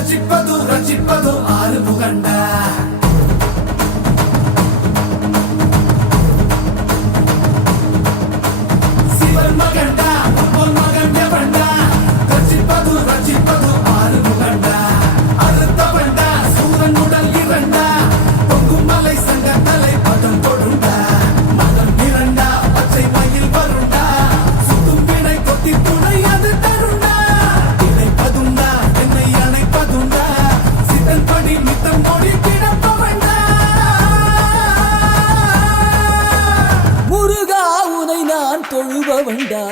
ரட்சிப்பது ஆறு முகண்டா சிவன் மகண்டா பொன் மகன் எவண்டா ரட்சிப்பது ஆறு முகண்டா அறுத்த வண்டா சூரன் உடல் இரண்டா பொங்கும் மலை சங்க தலை பதம் கொடுண்டா மதம் இரண்டா பச்சை மயில் வருண்டா சுத்தும் வினை கொத்தி துணை அது தருண்டா இணைப்பதுண்டா என்னை அணைப்பதுண்டா சித்தன் படி மித்தம் மொழி கிடப்பவண்டா முருகா உனை நான் தொழுபவண்டா.